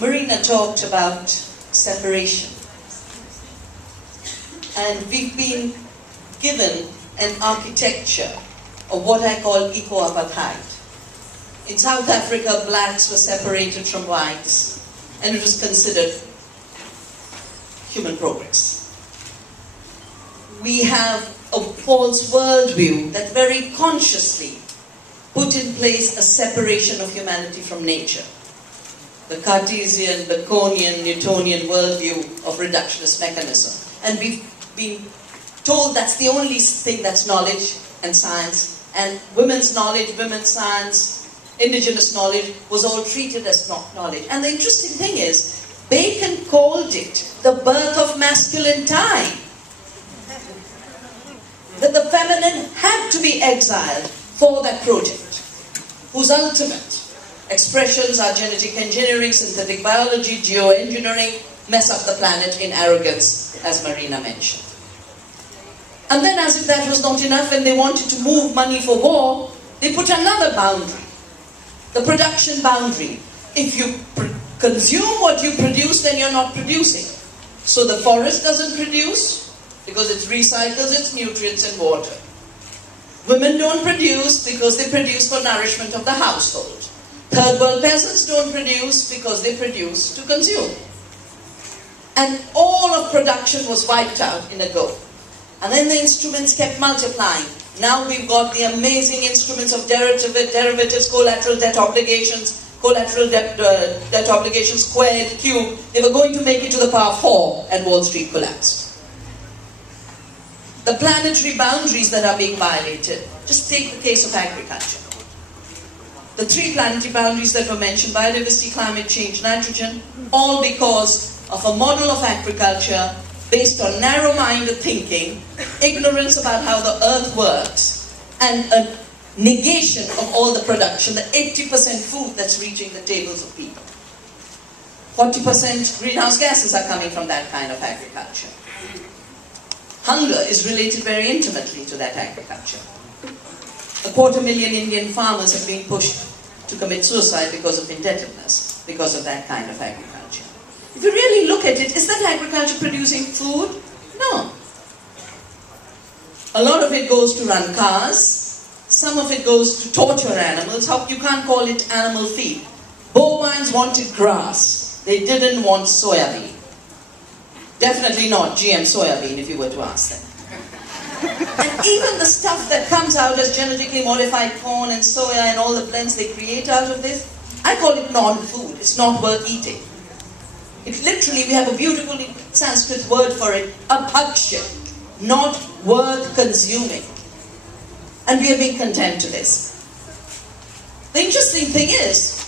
Marina talked about separation. And we've been given an architecture of what I call eco-apartheid. In South Africa, blacks were separated from whites, and it was considered human progress. We have a false worldview that very consciously put in place a separation of humanity from nature. The Cartesian, Baconian, Newtonian worldview of reductionist mechanism. And we've been told that's the only thing that's knowledge and science, and women's knowledge, women's science, indigenous knowledge was all treated as not knowledge. And the interesting thing is, Bacon called it the birth of masculine time. That the feminine had to be exiled for that project, whose ultimate expressions are genetic engineering, synthetic biology, geoengineering, mess up the planet in arrogance, as Marina mentioned. And then, as if that was not enough, when they wanted to move money for war, they put another boundary, the production boundary. If you consume what you produce, then you're not producing. So the forest doesn't produce, because it recycles its nutrients and water. Women don't produce because they produce for nourishment of the household. Third world peasants don't produce because they produce to consume. And all of production was wiped out in a go. And then the instruments kept multiplying. Now we've got the amazing instruments of derivatives, collateral debt obligations, debt obligations squared, cubed. They were going to make it to the power 4 and Wall Street collapsed. The planetary boundaries that are being violated. Just take the case of agriculture. The 3 planetary boundaries that were mentioned, biodiversity, climate change, nitrogen, all because of a model of agriculture based on narrow-minded thinking, ignorance about how the earth works, and a negation of all the production, the 80% food that's reaching the tables of people. 40% greenhouse gases are coming from that kind of agriculture. Hunger is related very intimately to that agriculture. 250,000 Indian farmers have been pushed to commit suicide because of indebtedness, because of that kind of agriculture. If you really look at it, is that agriculture producing food? No. A lot of it goes to run cars, some of it goes to torture animals. You can't call it animal feed. Bovines wanted grass, they didn't want soybean. Definitely not GM soybean if you were to ask them. And even the stuff that comes out as genetically modified corn and soya and all the blends they create out of this, I call it non-food. It's not worth eating. It literally, we have a beautiful Sanskrit word for it, abhaksha, not worth consuming. And we are being content to this. The interesting thing is,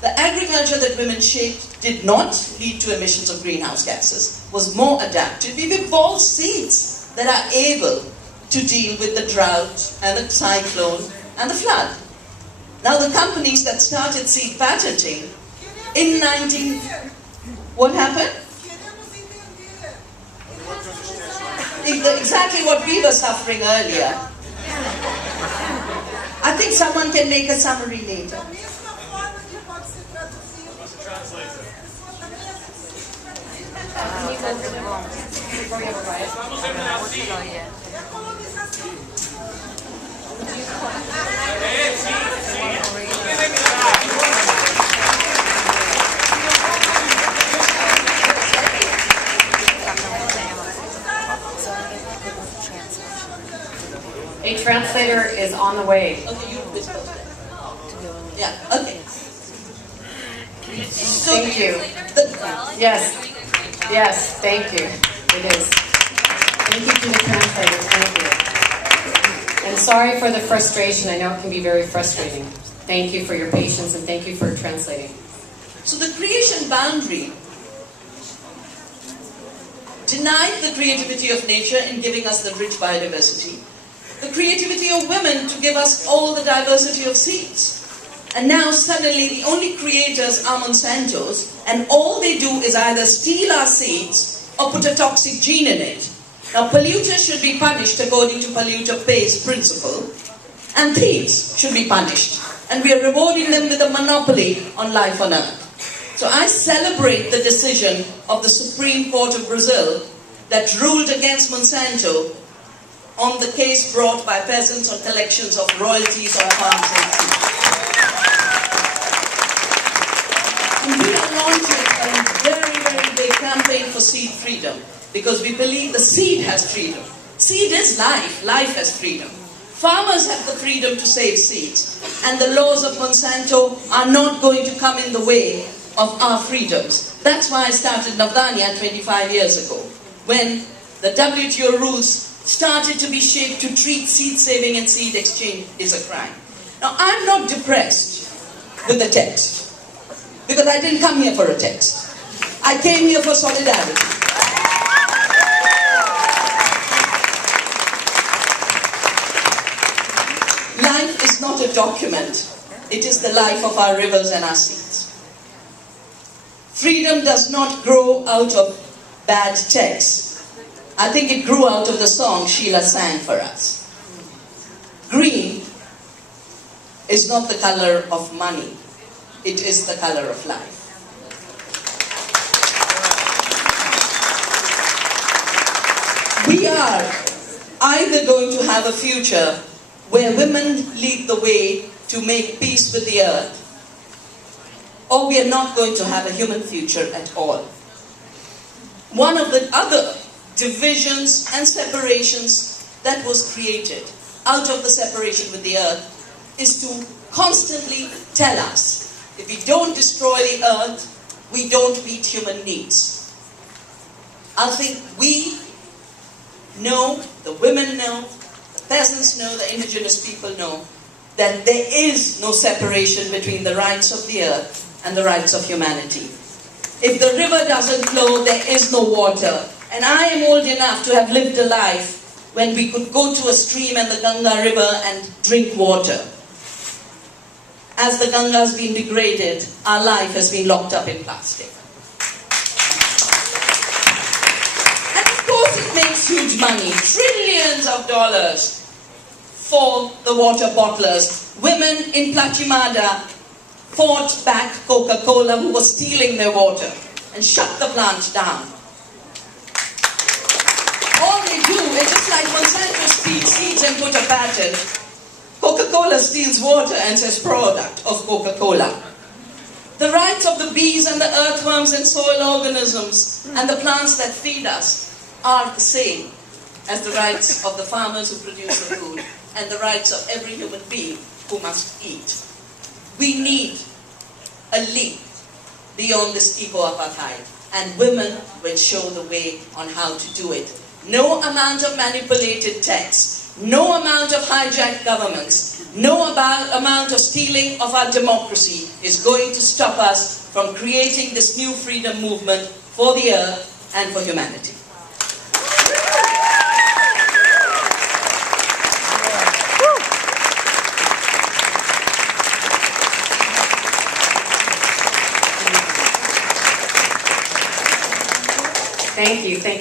the agriculture that women shaped did not lead to emissions of greenhouse gases, was more adaptive. We've evolved seeds that are able to deal with the drought and the cyclone and the flood. Now the companies that started seed patenting in what happened? Exactly what we were suffering earlier. I think someone can make a summary later. A translator is on the way. Okay, you whisper that. Yeah, okay. So Thank you. Yes. Yes, thank you. It is. Thank you to the translator. Thank you. And sorry for the frustration. I know it can be very frustrating. Thank you for your patience and thank you for translating. So the creation boundary denied the creativity of nature in giving us the rich biodiversity. The creativity of women to give us all the diversity of seeds. And now suddenly the only creators are Monsantos, and all they do is either steal our seeds or put a toxic gene in it. Now polluters should be punished according to polluter pays principle, and thieves should be punished. And we are rewarding them with a monopoly on life on earth. So I celebrate the decision of the Supreme Court of Brazil that ruled against Monsanto on the case brought by peasants on collections of royalties on farms and seeds. And we are launching a very, very big campaign for seed freedom because we believe the seed has freedom. Seed is life. Life has freedom. Farmers have the freedom to save seeds, and the laws of Monsanto are not going to come in the way of our freedoms. That's why I started Navdanya 25 years ago, when the WTO rules started to be shaped to treat seed saving and seed exchange is a crime. Now, I'm not depressed with the text, because I didn't come here for a text. I came here for solidarity. Life is not a document. It is the life of our rivers and our seas. Freedom does not grow out of bad text. I think it grew out of the song SHEYLA sang for us. Green is not the color of money. It is the color of life. We are either going to have a future where women lead the way to make peace with the earth, or we are not going to have a human future at all. One of the other divisions and separations that was created out of the separation with the earth is to constantly tell us, if we don't destroy the earth, we don't meet human needs. I think we know, the women know, the peasants know, the indigenous people know, that there is no separation between the rights of the earth and the rights of humanity. If the river doesn't flow, there is no water. And I am old enough to have lived a life when we could go to a stream and the Ganga river and drink water. As the Ganga has been degraded, our life has been locked up in plastic. And of course it makes huge money, trillions of dollars for the water bottlers. Women in Plachimada fought back Coca-Cola, who was stealing their water, and shut the plant down. All they do is just like Monsanto steals seeds and put a patent. Coca-Cola steals water and says product of Coca-Cola. The rights of the bees and the earthworms and soil organisms and the plants that feed us are the same as the rights of the farmers who produce the food and the rights of every human being who must eat. We need a leap beyond this eco-apartheid, and women will show the way on how to do it. No amount of manipulated text, no amount of hijacked governments, no amount of stealing of our democracy is going to stop us from creating this new freedom movement for the earth and for humanity. Thank you.